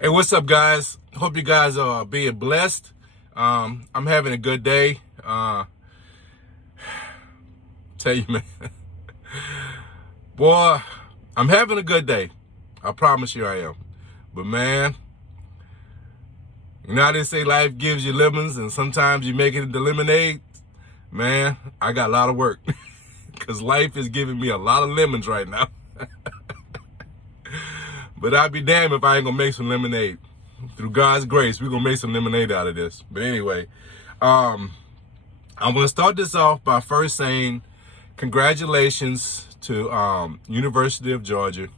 Hey, what's up, guys? Hope you guys are being blessed. I'm having a good day. Tell you, man, boy, I'm having a good day. I promise you I am. But man, you know how they say life gives you lemons and sometimes you make it into lemonade? Man, I got a lot of work because life is giving me a lot of lemons right now. But I'd be damned if I ain't gonna make some lemonade. Through God's grace, we're gonna make some lemonade out of this. But anyway, I'm gonna start this off by first saying congratulations to University of Georgia.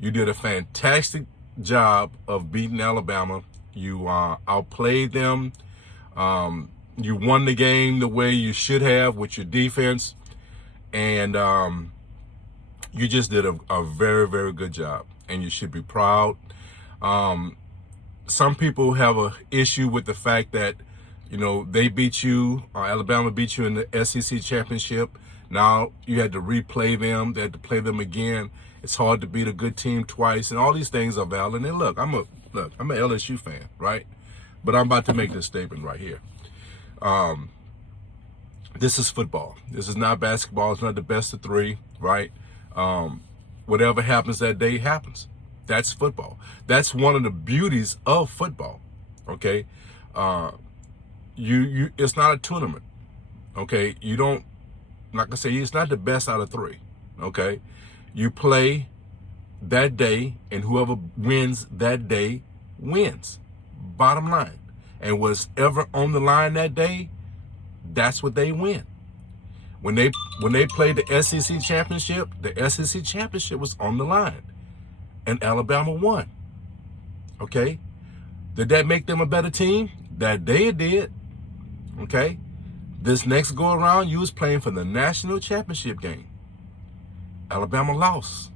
You did a fantastic job of beating Alabama. You outplayed them. You won the game the way you should have with your defense, and you just did a very, very good job, and you should be proud. Some people have an issue with the fact that, you know, they beat you, Alabama beat you in the SEC championship. Now you had to replay them. They had to play them again. It's hard to beat a good team twice, and all these things are valid. And look, I'm an LSU fan, right? But I'm about to make this statement right here. This is football. This is not basketball. It's not the best of three, right? Whatever happens that day happens. That's football. That's one of the beauties of football. Okay, it's not a tournament. Okay, you don't, like I say, it's not the best out of three. Okay, you play that day, and whoever wins that day wins. Bottom line, and whatever on the line that day, that's what they win. When they played the SEC championship was on the line, and Alabama won. Okay, did that make them a better team? That day it did. Okay, this next go around, you was playing for the national championship game. Alabama lost.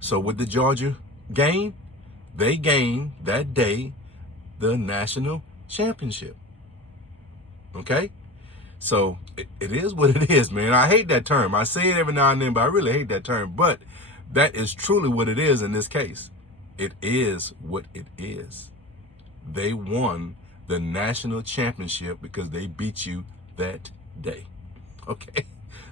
So with the Georgia gain, they gained that day the national championship. Okay, so it is what it is, man. I hate that term. I say it every now and then, but I really hate that term. But that is truly what it is in this case. It is what it is. They won the national championship because they beat you that day. Okay,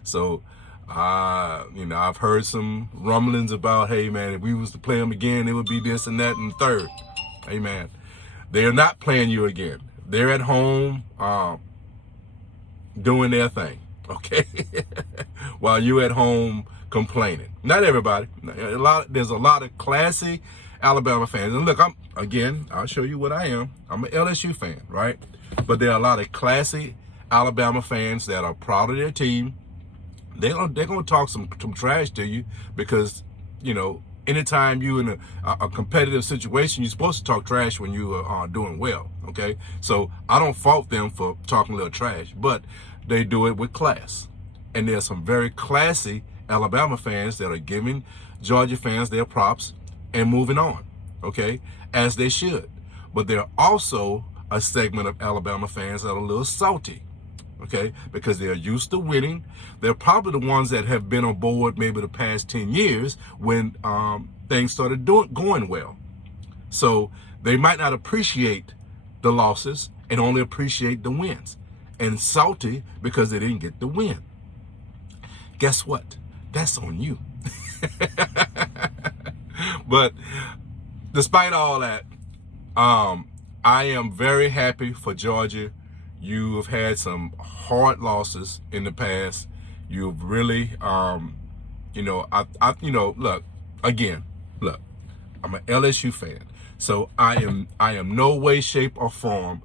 so I've heard some rumblings about, hey man, if we was to play them again, it would be this and that and third. Hey man, they are not playing you again. They're at home doing their thing. Okay, while you at home complaining. Not everybody. There's a lot of classy Alabama fans. And look, I'll show you what I am. I'm an LSU fan, right? But there are a lot of classy Alabama fans that are proud of their team. They're gonna talk some trash to you because, you know, anytime you in a competitive situation, you're supposed to talk trash when you are doing well. Okay, so I don't fault them for talking a little trash, but they do it with class. And there's some very classy Alabama fans that are giving Georgia fans their props and moving on, okay, as they should. But there are also a segment of Alabama fans that are a little salty, okay, because they're used to winning. They're probably the ones that have been on board maybe the past 10 years when things started going well. So they might not appreciate the losses and only appreciate the wins. And salty because they didn't get the win. Guess what? That's on you. But despite all that, I am very happy for Georgia. You have had some hard losses in the past. You've really, look, I'm an LSU fan, so I am no way, shape, or form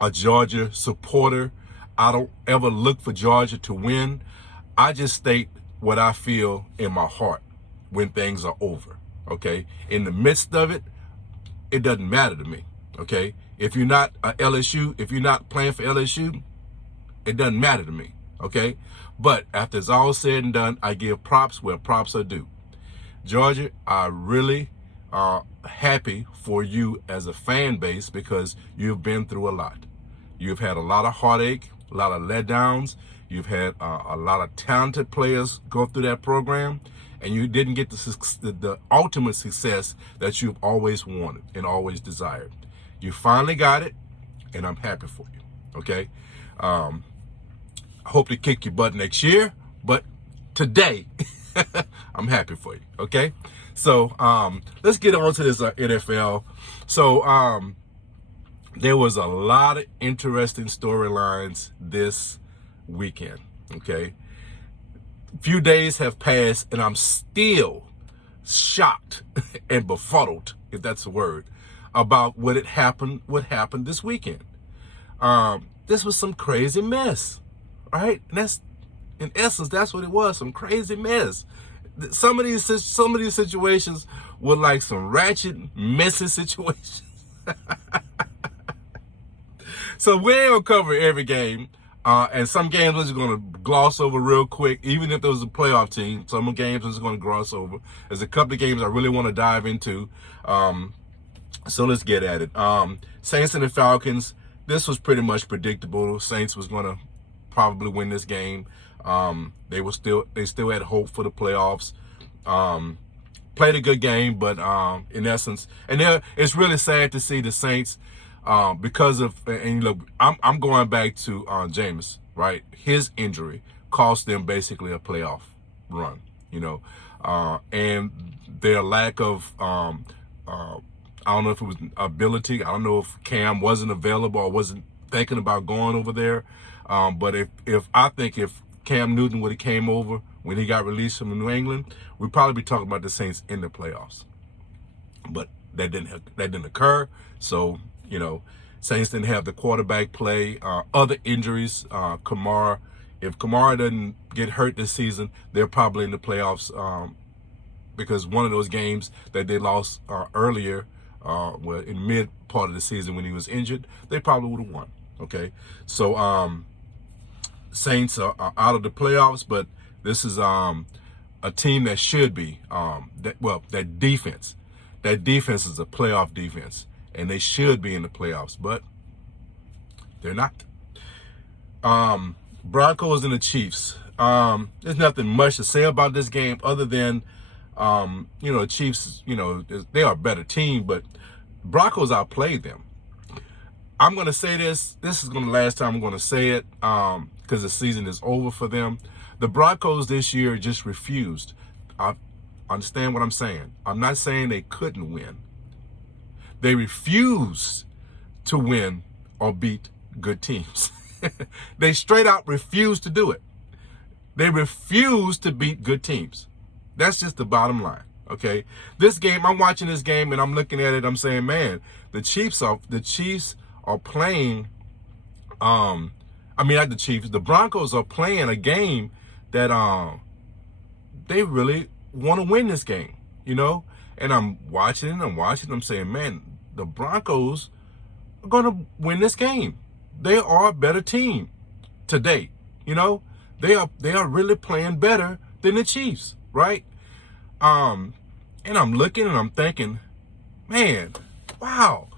a Georgia supporter. I don't ever look for Georgia to win. I just state what I feel in my heart when things are over, okay? In the midst of it, it doesn't matter to me, okay? If you're not if you're not playing for LSU, it doesn't matter to me, okay? But after it's all said and done, I give props where props are due. Georgia, I really are happy for you as a fan base because you've been through a lot. You've had a lot of heartache, a lot of letdowns. You've had a lot of talented players go through that program, and you didn't get the ultimate success that you've always wanted and always desired. You finally got it, and I'm happy for you. Okay, I hope to kick your butt next year, but today I'm happy for you. Okay, so let's get on to this NFL. So there was a lot of interesting storylines this weekend. Okay, a few days have passed, and I'm still shocked and befuddled, if that's a word, about what happened this weekend. This was some crazy mess, right? And that's, in essence, that's what it was, some crazy mess. Some of these situations were like some ratchet, messy situations. So we ain't gonna cover every game, and some games we're just gonna gloss over real quick. Even if there was a playoff team, some games we're just gonna gloss over. There's a couple of games I really want to dive into. So let's get at it. Saints and the Falcons. This was pretty much predictable. Saints was gonna probably win this game. They still had hope for the playoffs. Played a good game, but in essence, it's really sad to see the Saints because of, and look, I'm going back to Jameis, right? His injury cost them basically a playoff run, and their lack of I don't know if it was ability. I don't know if Cam wasn't available or wasn't thinking about going over there. But if Cam Newton would have came over when he got released from New England, we'd probably be talking about the Saints in the playoffs. But that didn't occur. So, Saints didn't have the quarterback play. Other injuries, Kamara. If Kamara doesn't get hurt this season, they're probably in the playoffs because one of those games that they lost earlier, in mid part of the season when he was injured, they probably would have won. Okay, so Saints are out of the playoffs, but this is a team that should be that defense is a playoff defense, and they should be in the playoffs, but they're not. Broncos and the Chiefs. There's nothing much to say about this game other than Chiefs, they are a better team, but Broncos outplayed them. I'm going to say this. This is going to be the last time I'm going to say it because the season is over for them. The Broncos this year just refused. I understand what I'm saying. I'm not saying they couldn't win. They refused to win or beat good teams. They straight out refused to do it. They refused to beat good teams. That's just the bottom line. Okay. This game, I'm watching this game and I'm looking at it. I'm saying, man, the Chiefs are playing. Not the Chiefs. The Broncos are playing a game that they really want to win this game. And I'm watching. I'm saying, man, the Broncos are going to win this game. They are a better team today. They are really playing better than the Chiefs, right? And I'm looking and I'm thinking, man, wow,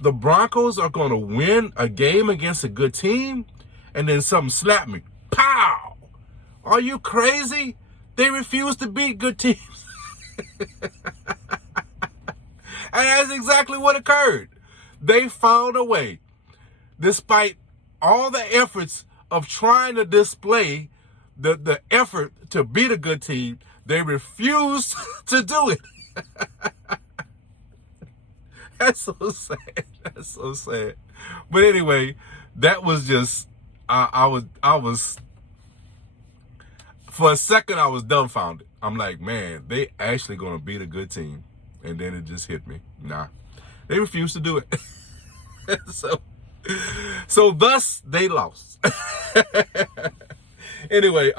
the Broncos are going to win a game against a good team, and then something slapped me. Pow! Are you crazy? They refuse to beat good teams. And that's exactly what occurred. They found a way, despite all the efforts of trying to display the effort to beat a good team, they refused to do it. That's so sad. That's so sad. But anyway, that was just, I was, for a second, I was dumbfounded. I'm like, man, they actually going to beat a good team. And then it just hit me. Nah, they refused to do it. So thus they lost. Anyway,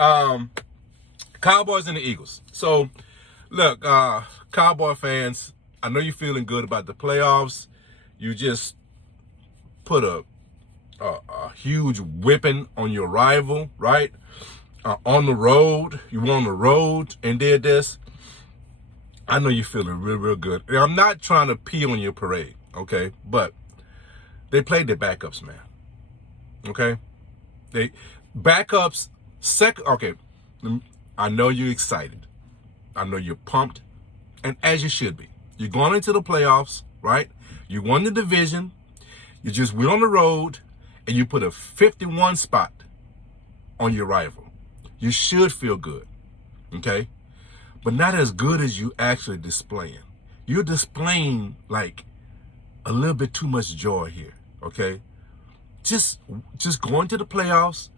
Cowboys and the Eagles. So, look, Cowboy fans, I know you're feeling good about the playoffs. You just put a huge whipping on your rival, right? On the road. You were on the road and did this. I know you're feeling real, real good. And I'm not trying to pee on your parade, okay? But they played their backups, man. Okay? They backups, okay, I know you're excited. I know you're pumped, and as you should be. You're going into the playoffs, right? You won the division. You just went on the road, and you put a 51 spot on your rival. You should feel good, okay? But not as good as you actually displaying. You're displaying like a little bit too much joy here, okay? Just going to the playoffs,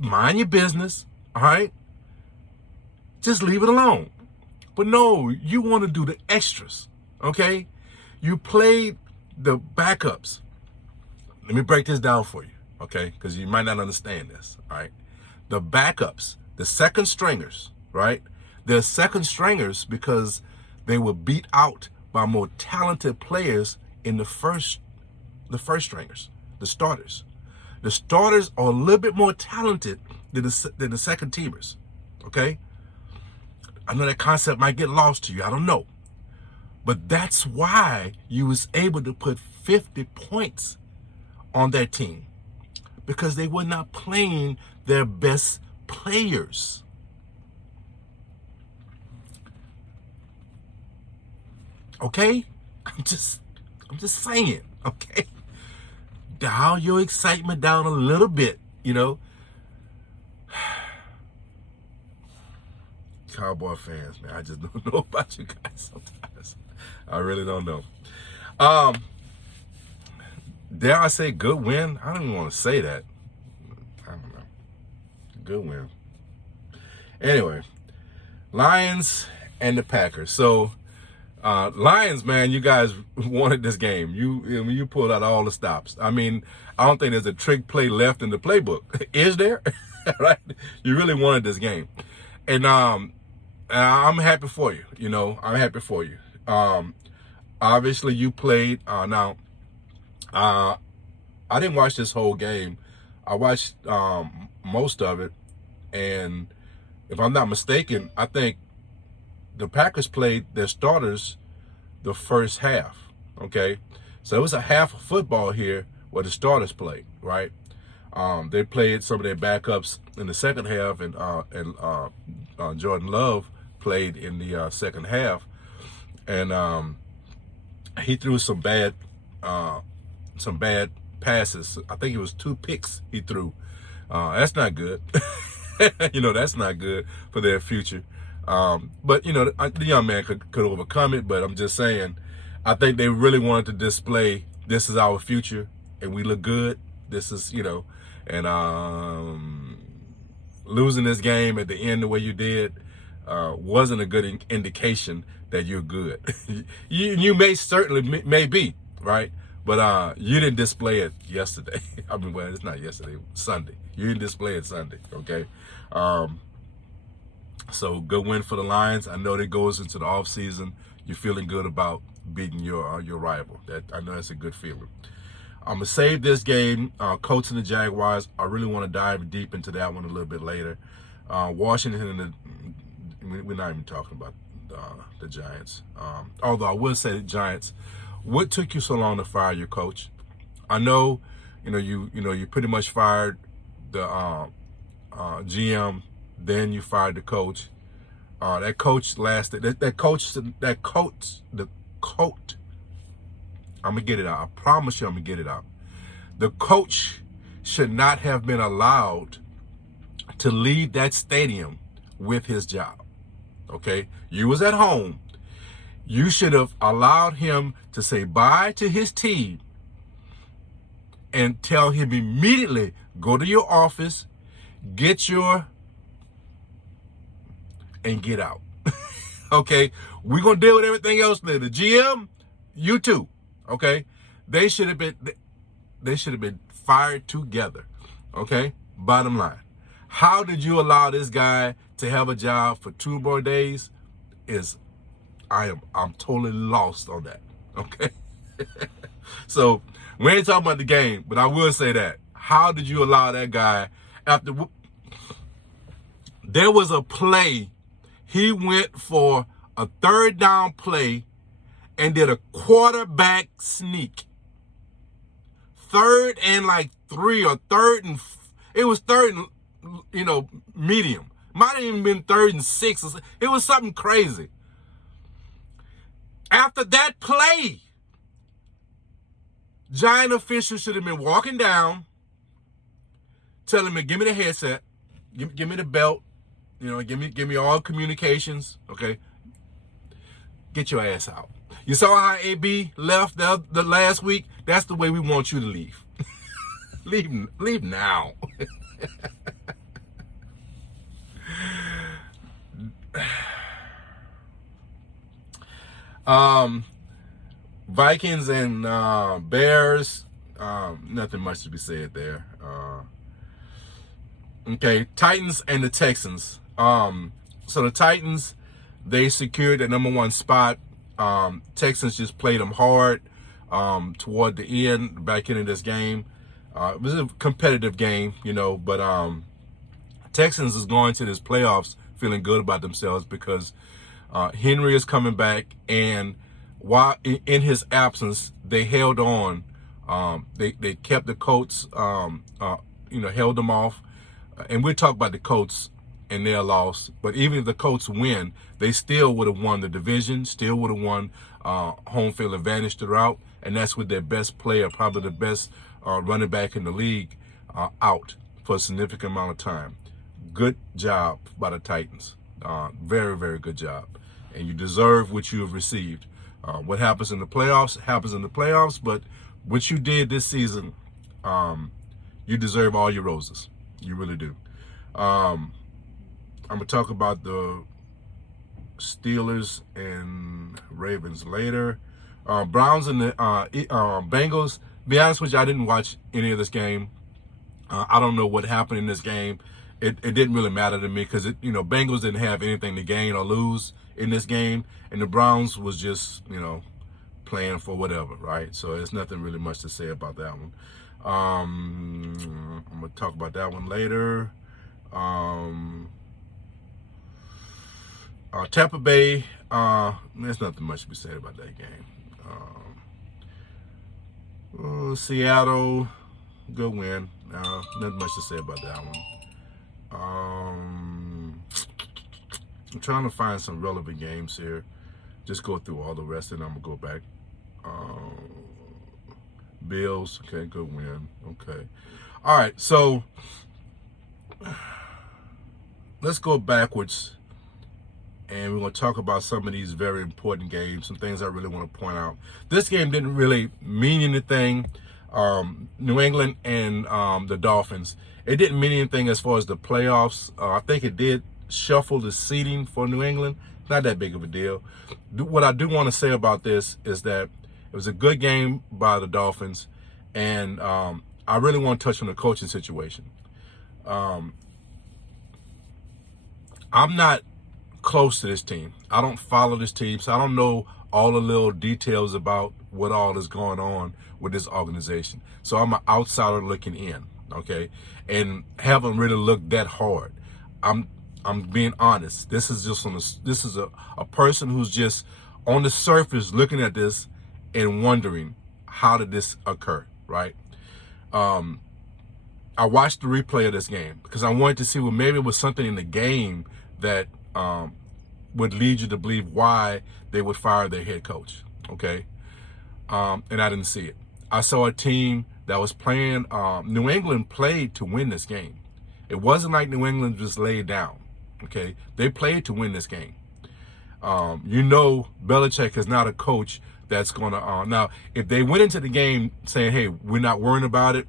mind your business, all right? Just leave it alone. But no, you want to do the extras, okay? You played the backups. Let me break this down for you, okay? Because you might not understand this, all right? The backups, the second stringers, right? They're second stringers because they were beat out by more talented players in the first stringers, the starters. The starters are a little bit more talented than the second teamers, okay? I know that concept might get lost to you. I don't know. But that's why you was able to put 50 points on that team, because they were not playing their best players. Okay? I'm just saying, okay? Dial your excitement down a little bit, you know? Cowboy fans, man, I just don't know about you guys sometimes. I really don't know. Dare I say good win? I don't even want to say that. I don't know. Good win. Anyway, Lions and the Packers. So, Lions, man, you guys wanted this game. You pulled out all the stops. I mean, I don't think there's a trick play left in the playbook. Is there? Right? You really wanted this game. And I'm happy for you. You know, I'm happy for you. Obviously, you played. Now, I didn't watch this whole game. I watched most of it. And if I'm not mistaken, I think the Packers played their starters the first half, okay? So it was a half of football here where the starters played, right? They played some of their backups in the second half, and Jordan Love played in the second half, and he threw some bad passes. I think it was 2 picks he threw. That's not good. You know, that's not good for their future. But, you know, the young man could overcome it. But I'm just saying, I think they really wanted to display, this is our future, and we look good. This is, you know, and losing this game at the end the way you did wasn't a good indication that you're good. you may certainly may be, right? But you didn't display it yesterday. I mean, well, it's not yesterday, Sunday. You didn't display it Sunday, okay? So good win for the Lions. I know that goes into the offseason. You're feeling good about beating your rival. I know that's a good feeling. I'm going to save this game, coaching the Jaguars. I really want to dive deep into that one a little bit later. Washington, we're not even talking about the Giants. Although I will say the Giants, what took you so long to fire your coach? I know, you pretty much fired the GM, then you fired the coach. That coach lasted. The coach. I'm gonna get it out. I promise you, I'm gonna get it out. The coach should not have been allowed to leave that stadium with his job. Okay, you was at home. You should have allowed him to say bye to his team and tell him immediately, go to your office, and get out. Okay, we're gonna deal with everything else later. The GM, you too. Okay, they should have been fired together. Okay, bottom line, how did you allow this guy to have a job for 2 more days? I'm totally lost on that. Okay, so we ain't talking about the game, but I will say that. How did you allow that guy after? There was a play. He went for a 3rd down play and did a quarterback sneak. 3rd and 3 or 3rd and it was 3rd and medium. Might have even been 3rd and 6. It was something crazy. After that play, Giant officials should have been walking down, telling me, give me the headset, give me the belt, give me all communications, okay? Get your ass out. You saw how AB left the last week? That's the way we want you to leave. Leave now. Vikings and Bears, nothing much to be said there. Okay, Titans and the Texans. So the Titans, they secured the #1 spot. Texans just played them hard toward the end, back into this game. It was a competitive game, but Texans is going to this playoffs feeling good about themselves because Henry is coming back, and while in his absence, they held on. They kept the Colts, held them off. And we'll talk about the Colts and their loss. But even if the Colts win, they still would have won the division, still would have won home field advantage throughout. And that's with their best player, probably the best running back in the league, out for a significant amount of time. Good job by the Titans. Very, very good job. And you deserve what you have received. What happens in the playoffs happens in the playoffs, but what you did this season, you deserve all your roses. You really do. I'm going to talk about the Steelers and Ravens later. Browns and the Bengals. Be honest with you, I didn't watch any of this game. I don't know what happened in this game. It didn't really matter to me because Bengals didn't have anything to gain or lose in this game, and the Browns was just playing for whatever, right? So there's nothing really much to say about that one. I'm gonna talk about that one later. Tampa Bay. There's nothing much to be said about that game. Seattle, good win. Nothing much to say about that one. I'm trying to find some relevant games here. Just go through all the rest, and I'm gonna go back. Bills, okay, good win. Okay, all right. So let's go backwards, and we're gonna talk about some of these very important games. Some things I really want to point out. This game didn't really mean anything. New England and the Dolphins. It didn't mean anything as far as the playoffs. I think it did shuffle the seeding for New England. Not that big of a deal. What I do want to say about this is that it was a good game by the Dolphins, and I really want to touch on the coaching situation. I'm not close to this team. I don't follow this team, so I don't know all the little details about what all is going on with this organization. So I'm an outsider looking in, okay, and haven't really looked that hard. I'm being honest. This is just this is a person who's just on the surface looking at this and wondering, how did this occur, right? I watched the replay of this game because I wanted to see, well, maybe it was something in the game that would lead you to believe why they would fire their head coach, okay? And I didn't see it. I saw a team that was playing, New England played to win this game. It wasn't like New England just laid down, okay? They played to win this game. Belichick is not a coach that's going to, now, if they went into the game saying, hey, we're not worrying about it,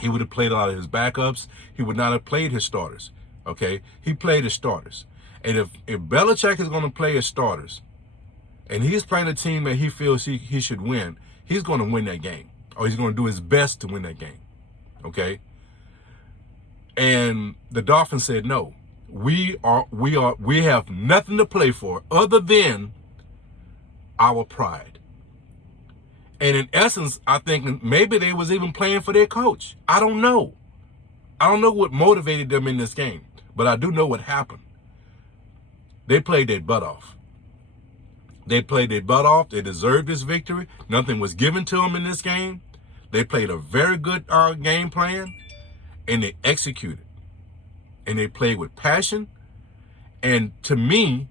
he would have played a lot of his backups. He would not have played his starters, okay? He played his starters. And if Belichick is going to play his starters, and he's playing a team that he feels he should win, he's going to win that game, or he's going to do his best to win that game, okay? And the Dolphins said, no, we have nothing to play for other than our pride. And in essence, I think maybe they was even playing for their coach. I don't know. I don't know what motivated them in this game, but I do know what happened. They played their butt off. They played their butt off. They deserved this victory. Nothing was given to them in this game. They played a very good game plan, and they executed. and they played with passion. And to me,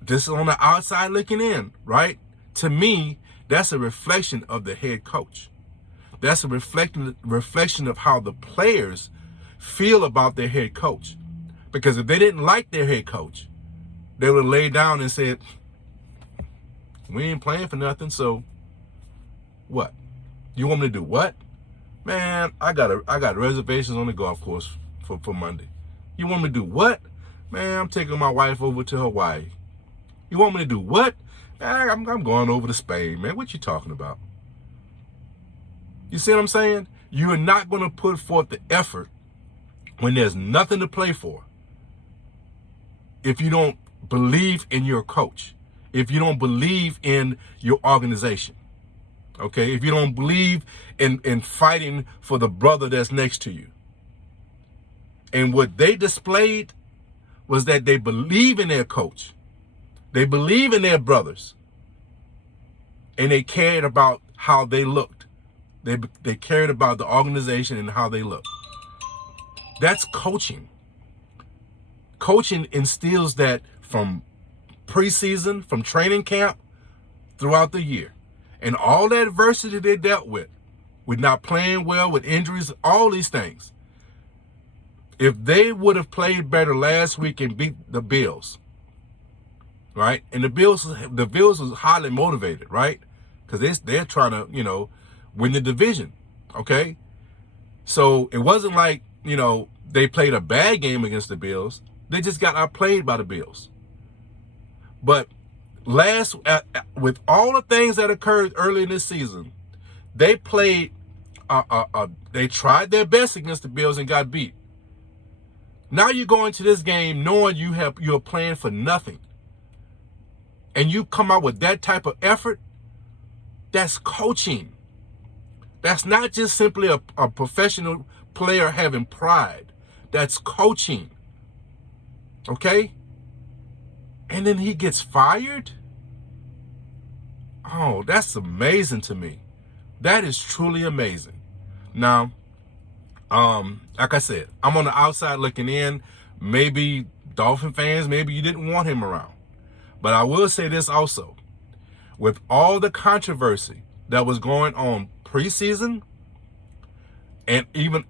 this is on the outside looking in, right? To me, that's a reflection of the head coach. That's a reflection of how the players feel about their head coach. Because if they didn't like their head coach, they would have laid down and said, we ain't playing for nothing, so what? You want me to do what? Man, I got reservations on the golf course for Monday. You want me to do what? Man, I'm taking my wife over to Hawaii. You want me to do what? Man, I'm going over to Spain, man. What you talking about? You see what I'm saying? You are not going to put forth the effort when there's nothing to play for if you don't believe in your coach, if you don't believe in your organization, okay? If you don't believe in fighting for the brother that's next to you. And what they displayed was that they believe in their coach. They believe in their brothers. And they cared about how they looked. They cared about the organization and how they looked. That's coaching. Coaching instills that from preseason, from training camp, throughout the year. And all the adversity they dealt with not playing well, with injuries, all these things. If they would have played better last week and beat the Bills, right? And the Bills was highly motivated, right? Because they're trying to, win the division, okay? So it wasn't like, they played a bad game against the Bills. They just got outplayed by the Bills. But with all the things that occurred early in this season, they played, they tried their best against the Bills and got beat. Now you go into this game knowing you're playing for nothing. And you come out with that type of effort, that's coaching. That's not just simply a professional player having pride. That's coaching. Okay? And then he gets fired? Oh, that's amazing to me. That is truly amazing. Now, like I said, I'm on the outside looking in. Maybe Dolphin fans, maybe you didn't want him around. But I will say this also. With all the controversy that was going on preseason and even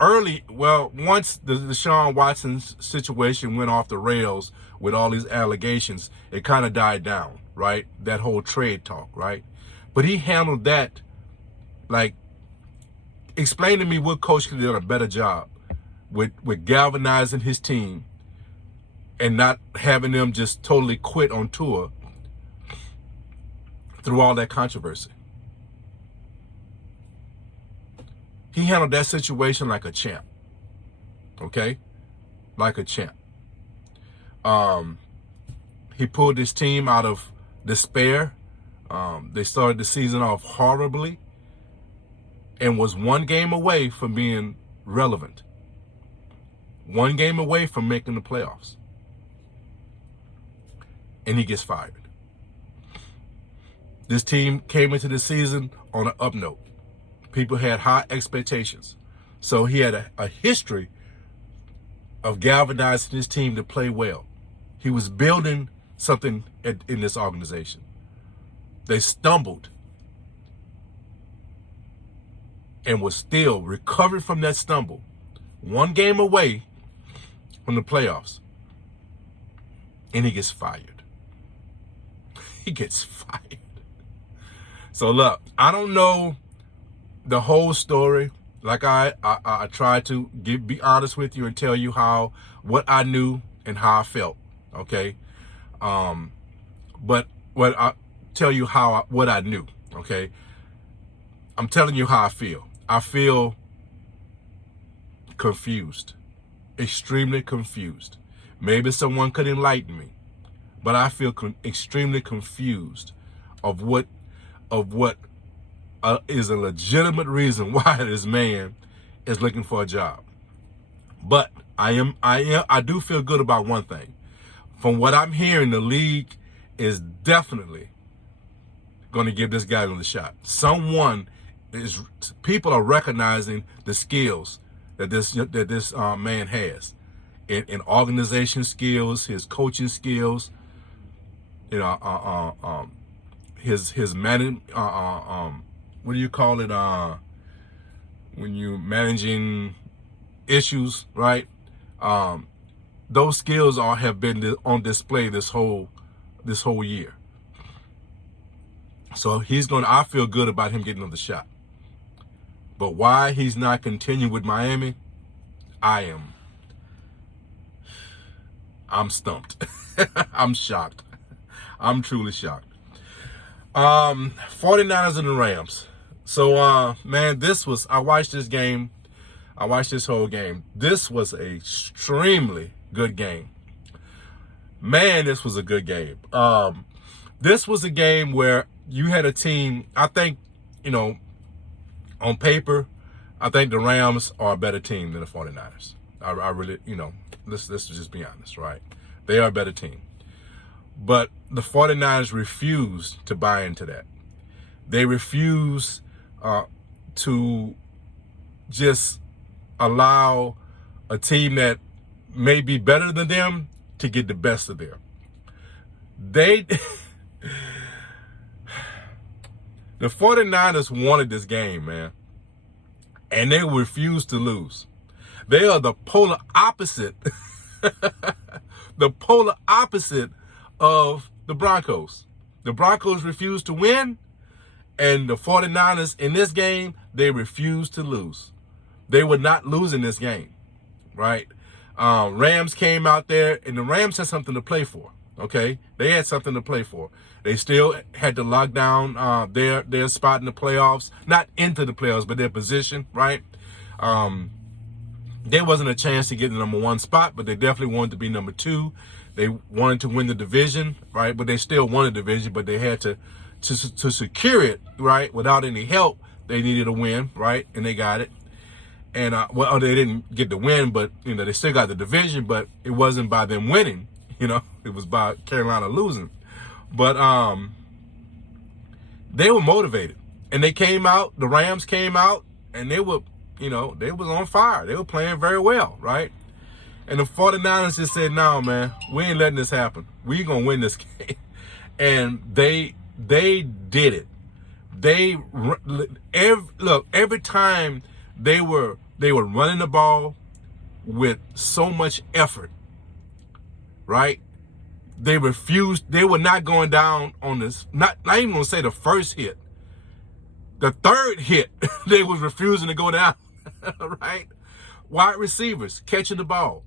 early, once the Deshaun Watson situation went off the rails with all these allegations, it kind of died down, right? That whole trade talk, right? But he handled that, explain to me what coach could have done a better job with galvanizing his team and not having them just totally quit on tour through all that controversy. He handled that situation like a champ. Okay? Like a champ. He pulled his team out of despair. They started the season off horribly and was one game away from being relevant. One game away from making the playoffs. And he gets fired. This team came into the season on an up note. People had high expectations. So he had a history of galvanizing his team to play well. He was building something in this organization. They stumbled and was still recovered from that stumble. One game away from the playoffs. And he gets fired. He gets fired. So look, I don't know the whole story. Like I try to be honest with you and tell you what I knew and how I felt. Okay. But what I tell you what I knew. Okay. I'm telling you how I feel. I feel confused, extremely confused. Maybe someone could enlighten me, but I feel extremely confused of what is a legitimate reason why this man is looking for a job. But I do feel good about one thing. From what I'm hearing, the league is definitely going to give this guy another shot. People are recognizing the skills that this man has, in organization skills, his coaching skills, his managing, what do you call it? When you're managing issues, right? Those skills have been on display this whole year. So I feel good about him getting another shot. But why he's not continuing with Miami, I'm stumped. I'm shocked. I'm truly shocked. 49ers and the Rams. So, man, I watched this game. I watched this whole game. This was an extremely good game. Man, this was a good game. This was a game where you had a team, I think, on paper, I think the Rams are a better team than the 49ers. I really, let's just be honest, right? They are a better team. But the 49ers refused to buy into that. They refused to just allow a team that may be better than them to get the best of them. The 49ers wanted this game, man, and they refused to lose. They are the polar opposite, the polar opposite of the Broncos. The Broncos refused to win, and the 49ers in this game, they refused to lose. They were not losing this game, right? Rams came out there, and the Rams had something to play for, okay? They had something to play for. They still had to lock down their spot in the playoffs, not into the playoffs, but their position, right? There wasn't a chance to get the number 1 spot, but they definitely wanted to be number 2. They wanted to win the division, right? But they still won the division, but they had to secure it, right? Without any help, they needed a win, right? And they got it. And, they didn't get the win, but, they still got the division, but it wasn't by them winning, it was by Carolina losing. But they were motivated, and they came out. The Rams came out, and they were, they was on fire. They were playing very well, right? And the 49ers just said, "No, man, we ain't letting this happen. We gonna win this game." And they did it. Every time they were running the ball with so much effort, right? They refused. They were not going down on this. Not even gonna say the first hit. The third hit, they was refusing to go down. Right? Wide receivers catching the ball,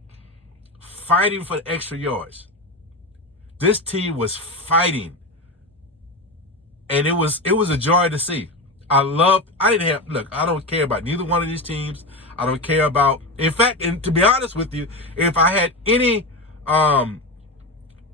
fighting for the extra yards. This team was fighting, and it was a joy to see. I don't care about neither one of these teams. I don't care about. In fact, and to be honest with you, if I had any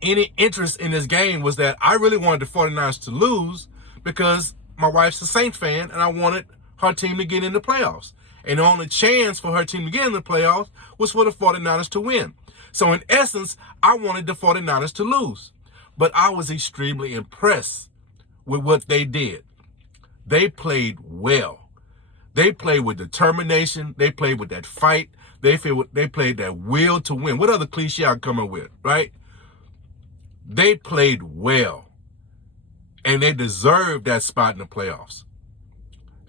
interest in this game, was that I really wanted the 49ers to lose because my wife's a Saints fan, and I wanted her team to get in the playoffs. And the only chance for her team to get in the playoffs was for the 49ers to win. So in essence, I wanted the 49ers to lose. But I was extremely impressed with what they did. They played well. They played with determination. They played with that fight. They played that will to win. What other cliche I'm coming with, right? They played well. And they deserved that spot in the playoffs.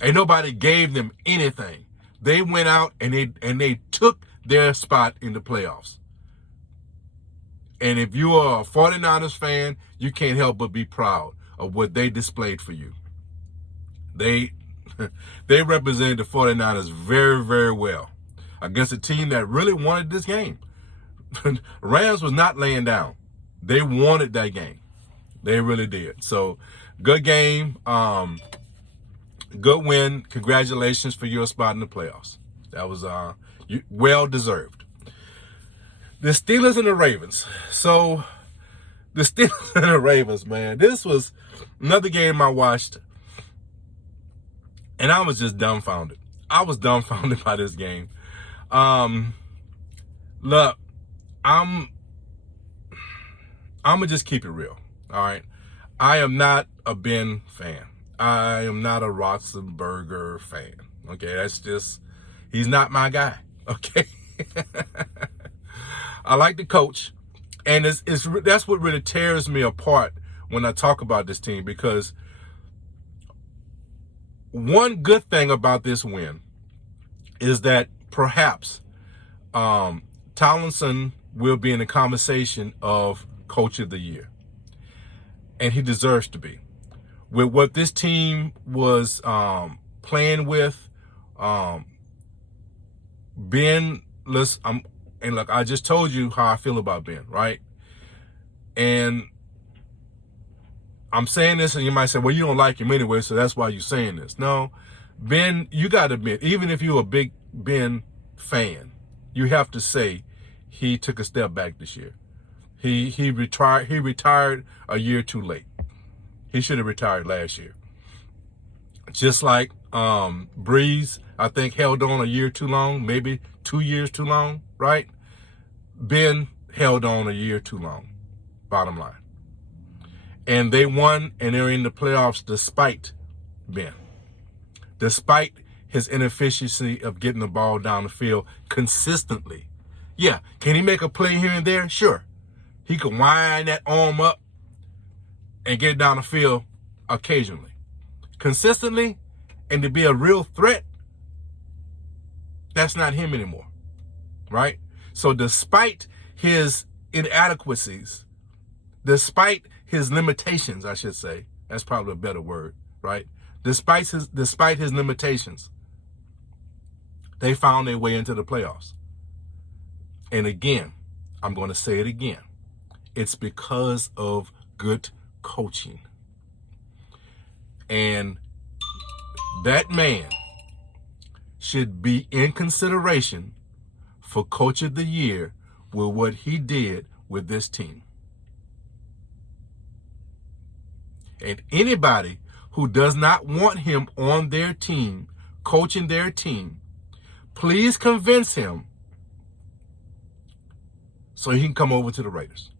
Ain't nobody gave them anything. They went out and they took their spot in the playoffs. And if you are a 49ers fan, you can't help but be proud of what they displayed for you. They represented the 49ers very, very well against a team that really wanted this game. Rams was not laying down. They wanted that game. They really did. So, good game. Good win. Congratulations for your spot in the playoffs. That was well deserved. The Steelers and the Ravens. So, the Steelers and the Ravens, man. This was another game I watched, and I was just dumbfounded. I was dumbfounded by this game. Look, I'm gonna just keep it real. All right. I am not a Ben fan. I am not a Roethlisberger fan. Okay, that's just, he's not my guy. Okay. I like the coach, and that's what really tears me apart when I talk about this team, because one good thing about this win is that perhaps Tomlinson will be in the conversation of Coach of the Year, and he deserves to be. With what this team was playing with, Ben, and look, I just told you how I feel about Ben, right? And I'm saying this, and you might say, well, you don't like him anyway, so that's why you're saying this. No, Ben, you got to admit, even if you're a big Ben fan, you have to say he took a step back this year. He retired a year too late. He should have retired last year. Just like Breeze, I think, held on a year too long, maybe 2 years too long, right? Ben held on a year too long, bottom line. And they won, and they're in the playoffs despite Ben. Despite his inefficiency of getting the ball down the field consistently. Yeah, can he make a play here and there? Sure. He can wind that arm up and get down the field occasionally. Consistently, and to be a real threat, that's not him anymore, right? So despite his inadequacies, despite his limitations, I should say, that's probably a better word, right? Despite his limitations, they found their way into the playoffs. And again, I'm going to say it again. It's because of good coaching. And that man should be in consideration for Coach of the Year with what he did with this team. And anybody who does not want him on their team, coaching their team, please convince him so he can come over to the Raiders.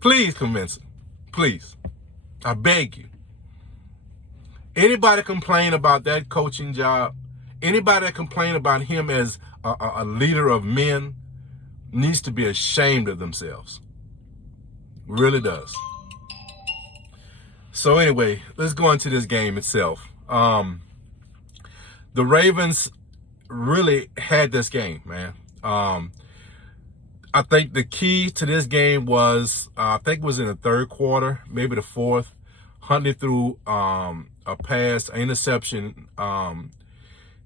Please convince him. Please. I beg you. Anybody complain about that coaching job, anybody that complain about him as a leader of men needs to be ashamed of themselves. Really does. So anyway, let's go into this game itself. The Ravens really had this game, man. I think the key to this game was, I think it was in the third quarter, maybe the fourth. Huntley threw a pass, an interception.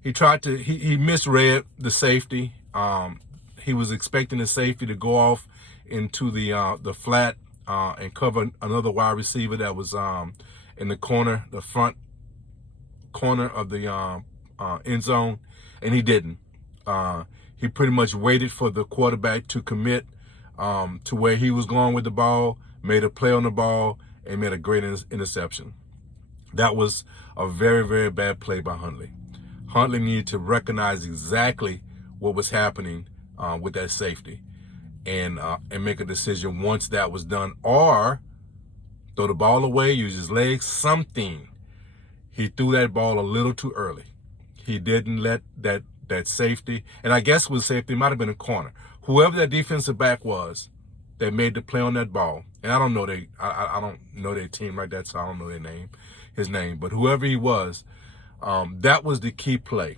He misread the safety. He was expecting the safety to go off into the flat and cover another wide receiver that was in the corner, the front corner of the end zone, and he didn't. He pretty much waited for the quarterback to commit to where he was going with the ball, made a play on the ball, and made a great interception. That was a very, very bad play by Huntley. Huntley needed to recognize exactly what was happening with that safety and make a decision once that was done, or throw the ball away, use his legs, something. He threw that ball a little too early. He didn't let that safety, and I guess with safety, it might have been a corner. Whoever that defensive back was that made the play on that ball, and I don't know their team like that, so I don't know his name, but whoever he was, that was the key play,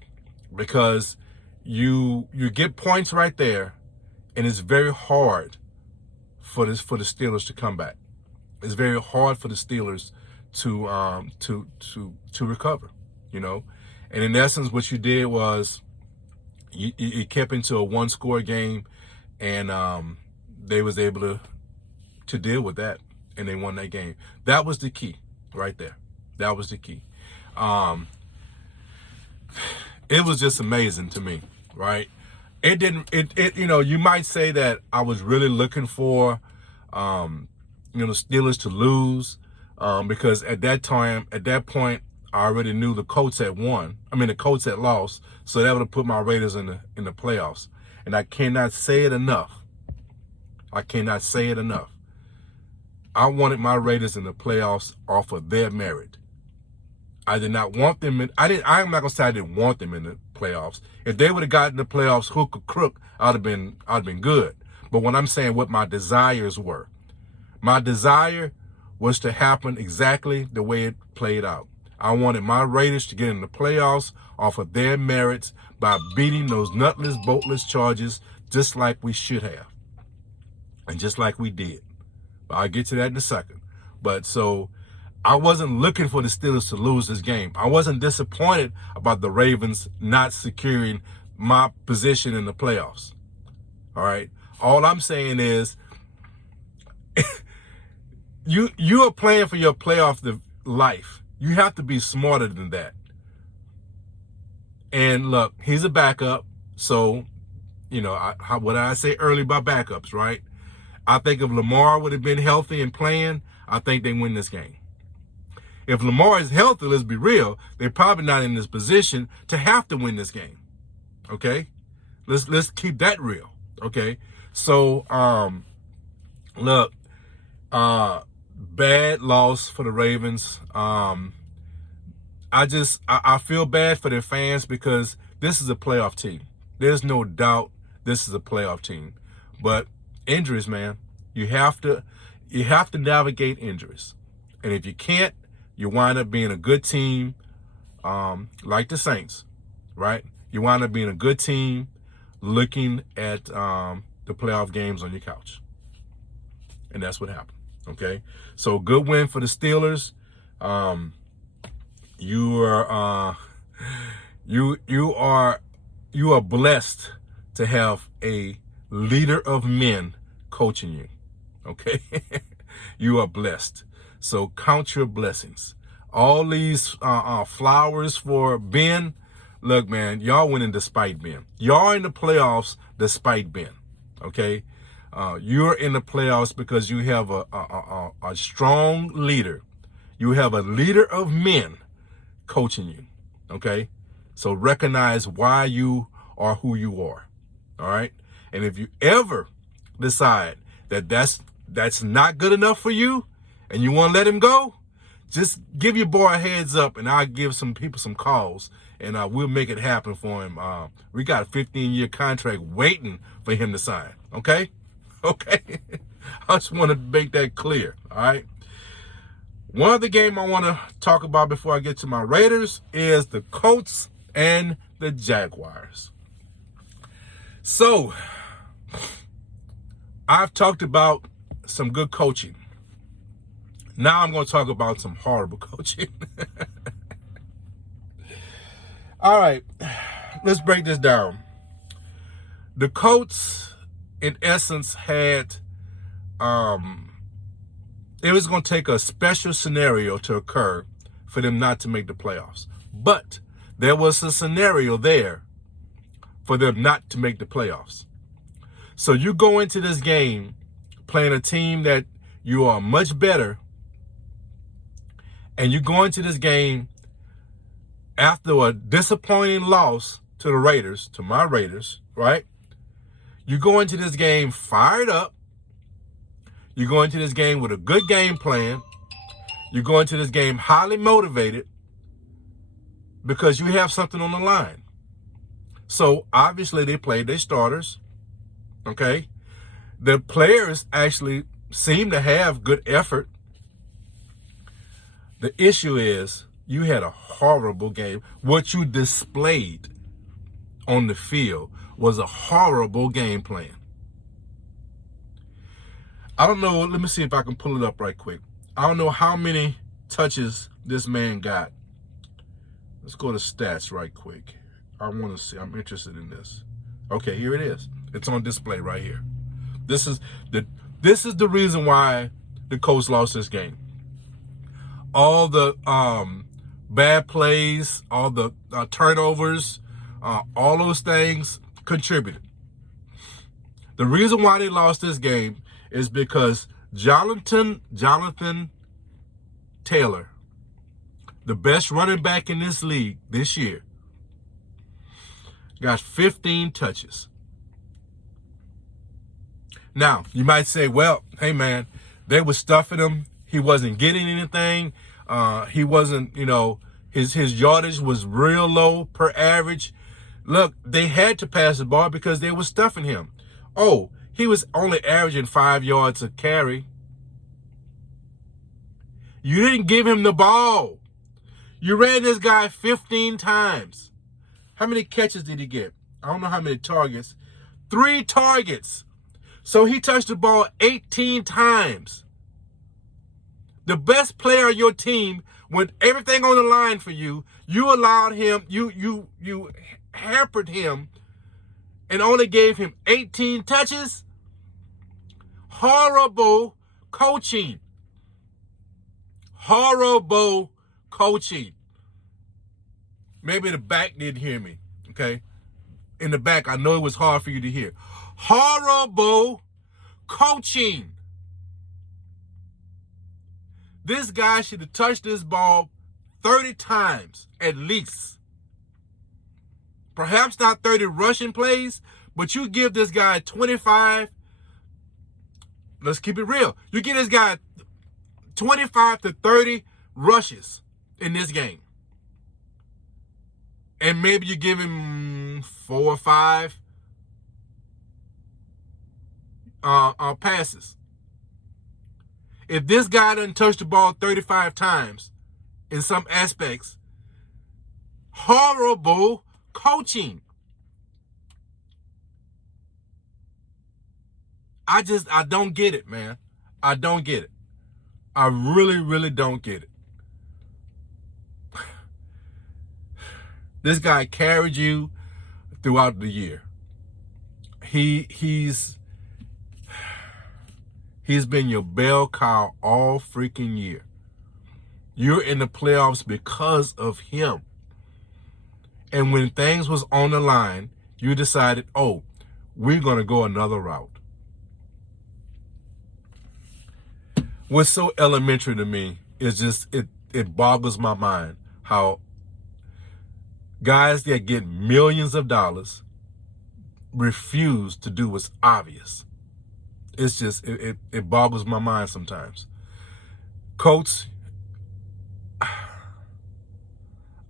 because you get points right there, and it's very hard for the Steelers to come back. It's very hard for the Steelers to recover, you know. And in essence, what you did was you kept into a one-score game, and they was able to deal with that, and they won that game. That was the key right there. That was the key. It was just amazing to me, right? You might say that I was really looking for, the Steelers to lose, because at that point, I already knew the Colts had won. The Colts had lost, so that would have put my Raiders in the playoffs. And I cannot say it enough. I wanted my Raiders in the playoffs off of their merit. I did not want them in. I'm not gonna say I didn't want them in the playoffs. If they would have gotten the playoffs hook or crook, I'd have been good. But when I'm saying what my desires were, my desire was to happen exactly the way it played out. I wanted my Raiders to get in the playoffs off of their merits by beating those nutless, boltless Chargers just like we should have. And just like we did. But I'll get to that in a second. But so I wasn't looking for the Steelers to lose this game. I wasn't disappointed about the Ravens not securing my position in the playoffs. All right. All I'm saying is you are playing for your playoff life. You have to be smarter than that. And look, he's a backup. So, what did I say earlier about backups, right? I think if Lamar would have been healthy and playing, I think they win this game. If Lamar is healthy, let's be real, they're probably not in this position to have to win this game. Okay? Let's keep that real. Okay? So, look, bad loss for the Ravens. I feel bad for their fans because this is a playoff team. There's no doubt this is a playoff team. But injuries, man, you have to navigate injuries. And if you can't, you wind up being a good team, like the Saints, right? You wind up being a good team looking at the playoff games on your couch. And that's what happened. Okay, so good win for the Steelers. You are blessed to have a leader of men coaching you. Okay, you are blessed. So count your blessings. All these flowers for Ben. Look, man, y'all winning despite Ben. Y'all in the playoffs despite Ben. Okay. You're in the playoffs because you have a strong leader. You have a leader of men coaching you, okay? So recognize why you are who you are, all right? And if you ever decide that that's not good enough for you and you want to let him go, just give your boy a heads up and I'll give some people some calls and we'll make it happen for him. We got a 15-year contract waiting for him to sign, okay? Okay, I just want to make that clear, all right? One other game I want to talk about before I get to my Raiders is the Colts and the Jaguars. So, I've talked about some good coaching. Now I'm going to talk about some horrible coaching. All right, let's break this down. The Colts, in essence, had it was going to take a special scenario to occur for them not to make the playoffs. But there was a scenario there for them not to make the playoffs. So you go into this game playing a team that you are much better, and you go into this game after a disappointing loss to the Raiders, to my Raiders, right? You go into this game fired up. You go into this game with a good game plan. You go into this game highly motivated because you have something on the line. So obviously they played their starters, okay? The players actually seem to have good effort. The issue is you had a horrible game. What you displayed on the field was a horrible game plan. I don't know. Let me see if I can pull it up right quick. I don't know how many touches this man got. Let's go to stats right quick. I want to see. I'm interested in this. Okay, here it is. It's on display right here. This is the reason why the Colts lost this game. All the bad plays, all the turnovers, all those things contributed. The reason why they lost this game is because Jonathan Taylor, the best running back in this league this year, got 15 touches. Now, you might say, well, hey, they were stuffing him. He wasn't getting anything. He wasn't, His yardage was real low per average. Look, they had to pass the ball because they were stuffing him. Oh, he was only averaging 5 yards a carry. You didn't give him the ball. You ran this guy 15 times. How many catches did he get? I don't know how many targets. 3 targets. So he touched the ball 18 times. The best player on your team, with everything on the line for you, you allowed him, you hampered him and only gave him 18 touches. Horrible coaching. Horrible coaching. Maybe the back didn't hear me, okay? In the back, I know it was hard for you to hear. Horrible coaching. This guy should have touched this ball 30 times at least. Perhaps not 30 rushing plays, but you give this guy 25. Let's keep it real. You give this guy 25 to 30 rushes in this game. And maybe you give him 4 or 5 passes. If this guy doesn't touch the ball 35 times in some aspects, horrible coaching. I don't get it, man. I don't get it. I really, really don't get it. This guy carried you throughout the year. He's been your bell cow all freaking year. You're in the playoffs because of him. And when things was on the line, you decided, oh, we're going to go another route. What's so elementary to me is just, it boggles my mind how guys that get millions of dollars refuse to do what's obvious. It's just, it boggles my mind sometimes. Coach,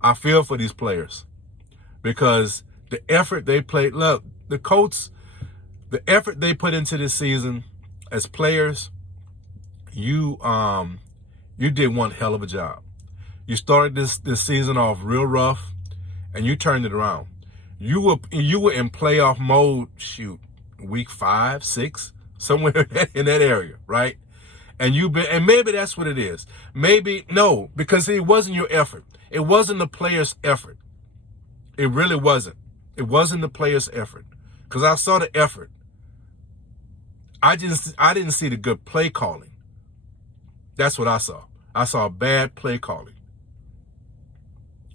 I feel for these players because the effort they played, look, the Colts, the effort they put into this season as players, you did one hell of a job. You started this season off real rough and you turned it around. You were in playoff mode, shoot, week 5, 6, somewhere in that area, right? And maybe that's what it is. Maybe, no, because it wasn't your effort. It wasn't the players' effort. It really wasn't. It wasn't the players' effort. Because I saw the effort. I didn't see the good play calling. That's what I saw. I saw bad play calling.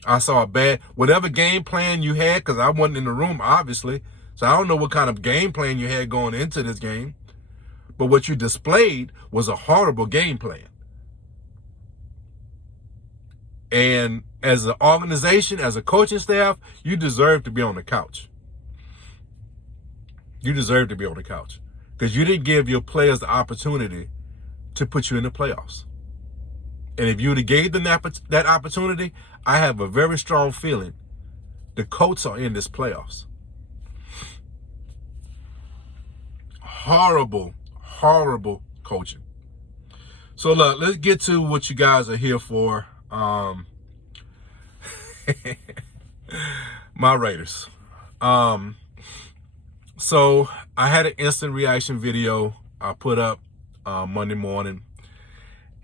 I saw whatever game plan you had, because I wasn't in the room, obviously. So I don't know what kind of game plan you had going into this game. But what you displayed was a horrible game plan. And as an organization, as a coaching staff, you deserve to be on the couch. You deserve to be on the couch. Because you didn't give your players the opportunity to put you in the playoffs. And if you would have gave them that opportunity, I have a very strong feeling the Colts are in this playoffs. Horrible coaching. So look, let's get to what you guys are here for. My Raiders. So I had an instant reaction video I put up Monday morning.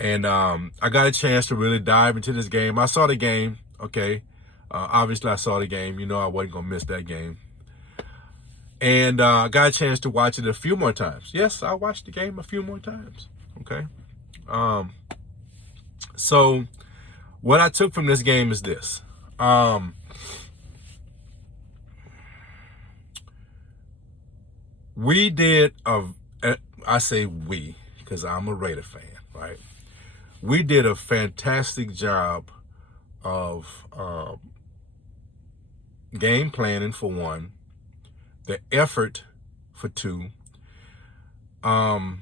And I got a chance to really dive into this game. I saw the game, okay. Obviously, I saw the game. You know I wasn't going to miss that game. And I got a chance to watch it a few more times. Yes, I watched the game a few more times, okay. So what I took from this game is this. We did I say we, because I'm a Raider fan, right? We did a fantastic job of game planning for one, the effort for two. Now,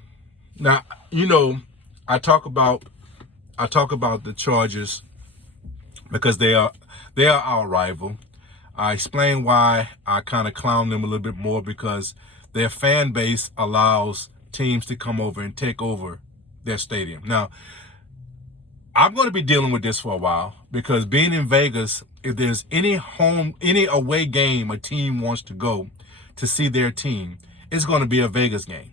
you know, I talk about the Chargers because they are our rival. I explain why I kind of clown them a little bit more, because their fan base allows teams to come over and take over their stadium. Now, I'm going to be dealing with this for a while, because being in Vegas, if there's any away game a team wants to go to see their team, it's going to be a Vegas game.